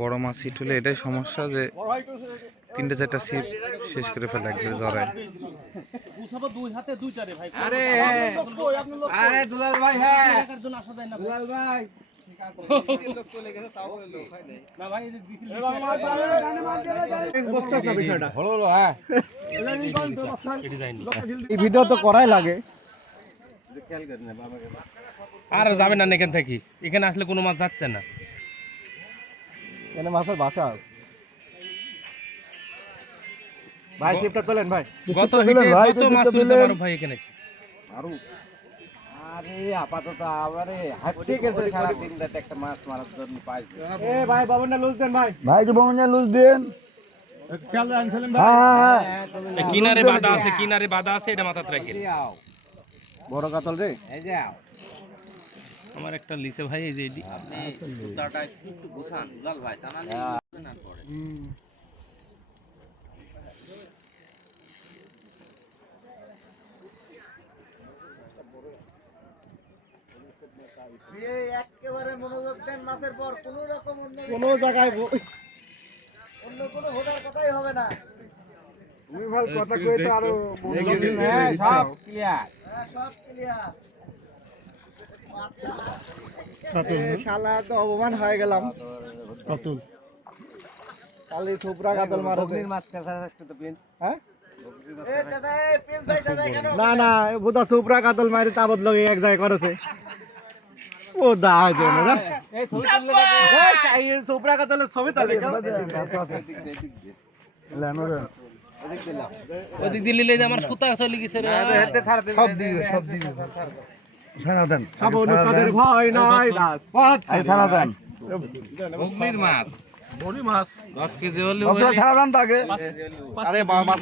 বড় মাছ ছিট হলে এটাই সমস্যা যে 3-4টা ছিপ শেষ করে ফেলে একবারে জড়ায়। দুলাল ভাই, হ্যাঁ দুলাল ভাই এই ভিডিও তো করাই লাগে। আর যাবে না এখান থেকে, এখানে আসলে কোনো মাছ যাচ্ছে না। এখানে মাছের বাসা ভাই, ছিপটা তোলেন ভাই। কত হিটে কত মাছ তুলতে পারো ভাই এখানে? আরে আপাতত আবারে হাঁটছে গেছে সারা দিন রাত একটা মাছ মারার জন্য পাইছে। এ ভাই বাবুনটা লুজ দেন ভাই। ভাইকে বমনে লুজ দেন। খেয়াল রাখছেন হ্যাঁ এই কিনারে বাঁধা আছে, কিনারে বাঁধা আছে, এটা মাথাতে রাখেন। বড় কাতল রে। এই যে আমার একটা লিসে ভাই, এই যে এডি আপনি সুতাটা একটু গুছান দুলাল ভাই, তা না না পড়ে। একেবারে মনোযোগ দেন মাছের পর, কোন রকম কোন জায়গায় অন্য কোনো হোটার কথাই হবে না। তুমি ভাই কথা কই তো আরো হ্যাঁ সব ক্লিয়ার, সব ক্লিয়ার। শালা তো অপমান হয়ে গেলাম। কাতল খালি থুপরা কাতল মারতে। মাছ কাঁচা রাখতে তো পেন। হ্যাঁ এ দাদা, এই পেন ভাই দাদা কেন? না না, বুদা থুপরা কাতল মারি তাবত লগে এক জায়গায় করেছে। ও দা আছে না, এই এই থুপরা কাতলের ছবি তালে ওদিক দিলে যে আমার সুতা চলে গেছে রে। সব দিয়ে সারা দেন। সব অনুষ্ঠানের ভয় নাই দাস। এই সারা দেন। হুগলির মাছ, বড়ি মাছ 10 কেজি হলে সারা দেন তাকে। আরে মাছ